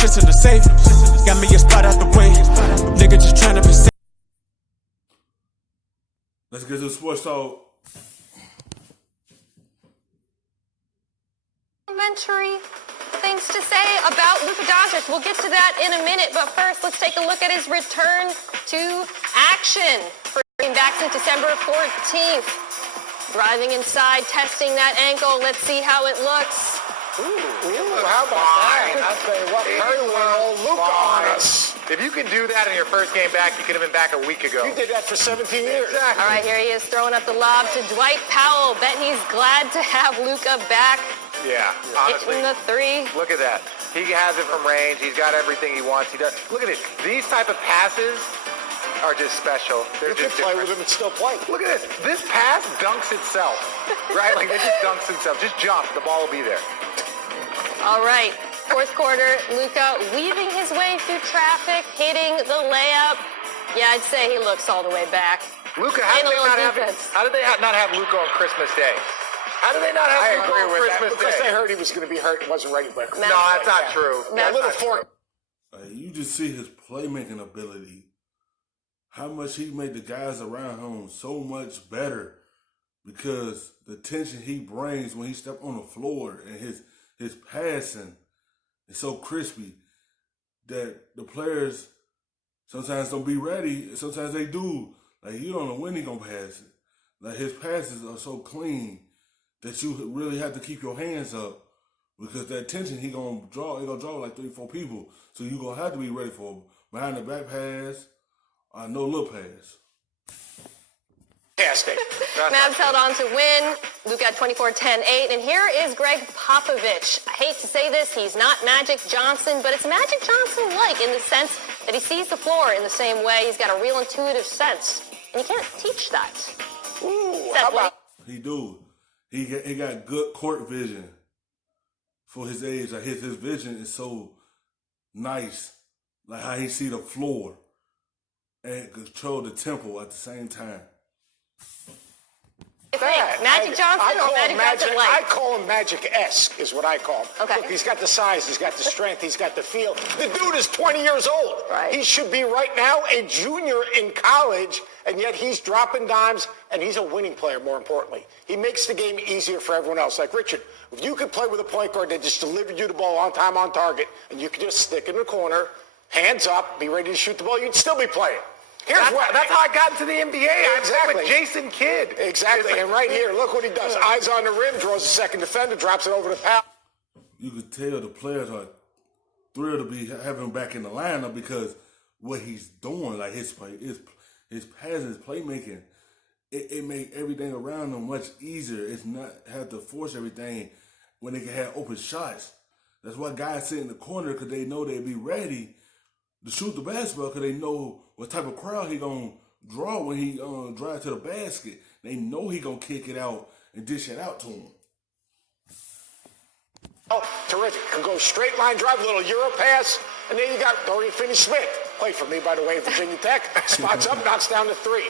shit's in the safe. Got me a spot out the way. Nigga just tryna be safe. Let's get to the sports talk. Complimentary things to say about Luka Doncic. We'll get to that in a minute, but first, let's take a look at his return to action. Bringing back since December 14th. Driving inside, testing that ankle. Let's see how it looks. Ooh, how about that? I'll tell you what, very well, Luka on us. If you can do that in your first game back, you could have been back a week ago. You did that for 17 years. Exactly. All right, here he is throwing up the lob to Dwight Powell. Bet he's glad to have Luka back. Yeah, honestly. Hitting the three. Look at that. He has it from range. He's got everything he wants. He does. Look at this. These type of passes are just special. They're You can just play different. with him and still play. Look at this. This pass dunks itself, right? Like it just dunks itself. Just jump. The ball will be there. All right, fourth quarter, Luka weaving his way through traffic, hitting the layup. Yeah, I'd say he looks all the way back. Luka, how did they not have Luka on Christmas Day? How did they not have I Luka agree on with that. Christmas Because Day? they heard he was going to be hurt and wasn't ready for it. No, that's not true. A little fork. You just see his playmaking ability. How much he made the guys around him so much better because the tension he brings when he steps on the floor and his passing is so crispy that the players sometimes don't be ready. Sometimes they do. Like, you don't know when he gonna pass it. Like, his passes are so clean that you really have to keep your hands up because that tension he gonna draw like 3-4 people. So you gonna have to be ready for behind the back pass or no look pass. Fantastic. Mavs held on to win. Luka got 24-10-8. And here is Gregg Popovich. I hate to say this, he's not Magic Johnson, but it's Magic Johnson-like in the sense that he sees the floor in the same way. He's got a real intuitive sense. And you can't teach that. Ooh, Seth, how about... He do. He got good court vision for his age. Like his vision is so nice. Like how he see the floor and control the tempo at the same time. Magic Johnson or Magic Johnson-like? I call him Magic-esque is what I call him. Okay. Look, he's got the size, he's got the strength, he's got the feel. The dude is 20 years old. Right. He should be right now a junior in college, and yet he's dropping dimes, and he's a winning player, more importantly. He makes the game easier for everyone else. Like, Richard, if you could play with a point guard that just delivered you the ball on time, on target, and you could just stick in the corner, hands up, be ready to shoot the ball, you'd still be playing. That's how I got into the NBA. Exactly. I'm with Jason Kidd. Exactly. And right here, look what he does. Eyes on the rim, draws a second defender, drops it over to Powell. You could tell the players are thrilled to be having him back in the lineup because what he's doing, like his passing, his playmaking, it make everything around them much easier. It's not have to force everything when they can have open shots. That's why guys sit in the corner because they know they'll be ready to shoot the basketball because they know what type of crowd he gonna draw when he drive to the basket. They know he gonna kick it out and dish it out to him. Oh, terrific. Can go straight line drive, a little Euro pass, and then you got Dorian Finney-Smith. Played for me, by the way, at Virginia Tech. Spots up, knocks down to three.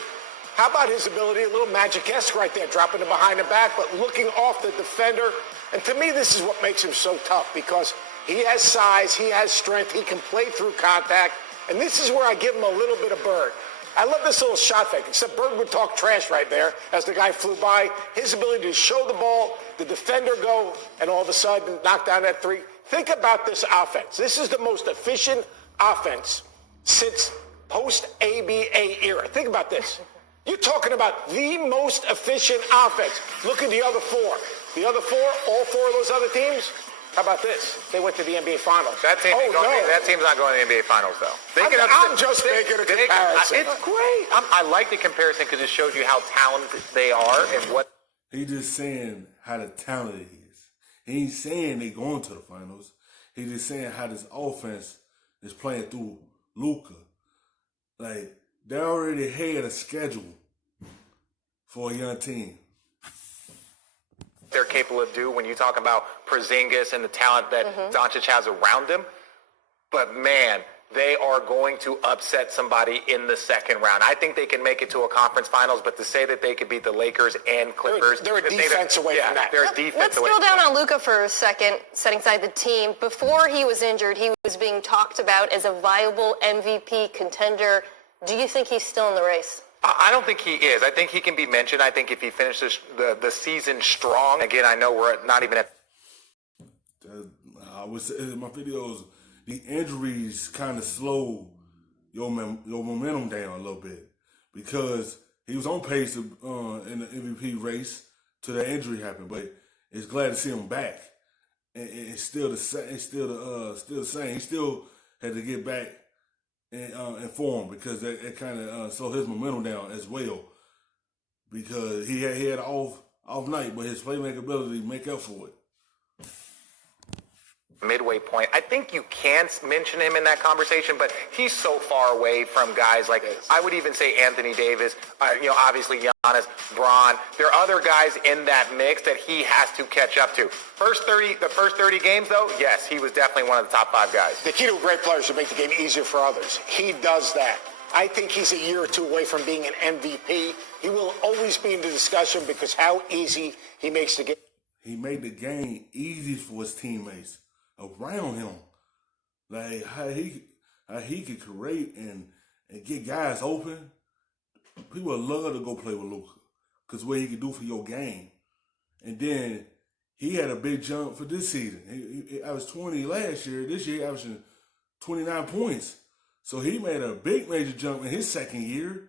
How about his ability, a little Magic-esque right there, dropping it behind the back, but looking off the defender. And to me, this is what makes him so tough because he has size, he has strength, he can play through contact, and this is where I give him a little bit of Bird. I love this little shot fake, except Bird would talk trash right there as the guy flew by. His ability to show the ball, the defender go, and all of a sudden knock down that three. Think about this offense. This is the most efficient offense since post-ABA era. Think about this. You're talking about the most efficient offense. Look at the other four. The other four, all four of those other teams, how about this? They went to the NBA Finals. That team's not going to the NBA Finals, though. I'm just making a comparison. It's great. I like the comparison because it shows you how talented they are and what. He just saying how the talented he is. He ain't saying they going to the finals. He just saying how this offense is playing through Luka. Like, they already had a schedule for a young team. They're capable of doing when you talk about Porzingis and the talent that Doncic has around him. But man, they are going to upset somebody in the second round. I think they can make it to a conference finals, but to say that they could beat the Lakers and Clippers. They're a defense away from that. They're a defense Let's away drill from down that. on Luka for a second, setting aside the team. Before he was injured, he was being talked about as a viable MVP contender. Do you think he's still in the race? I don't think he is. I think he can be mentioned. I think if he finishes the season strong, again, I know we're not even at. I would say in my videos, the injuries kind of slow your momentum down a little bit because he was on pace in the MVP race till that injury happened. But it's glad to see him back, and it's still the same. It's still the same. He still had to get back in form because that kind of slowed his momentum down as well because he had an off night, but his playmaking ability make up for it. Midway point. I think you can mention him in that conversation, but he's so far away from guys like, I would even say Anthony Davis, obviously Giannis, Bron. There are other guys in that mix that he has to catch up to. The first 30 games, though, yes, he was definitely one of the top 5 guys. The key to a great player is to make the game easier for others. He does that. I think he's a year or two away from being an MVP. He will always be in the discussion because how easy he makes the game. He made the game easy for his teammates around him. Like how he could create and get guys open. People would love to go play with Luka because what he could do for your game. And then he had a big jump for this season. He averaged 20 last year. This year he averaging 29 points. So he made a big major jump in his second year.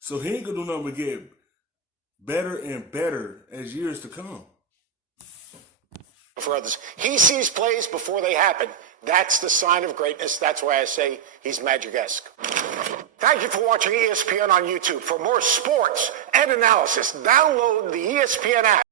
So he ain't gonna do nothing but get better and better as years to come. For others. He sees plays before they happen. That's the sign of greatness. That's why I say he's Magic-esque. Thank you for watching ESPN on YouTube. For more sports and analysis, download the ESPN app.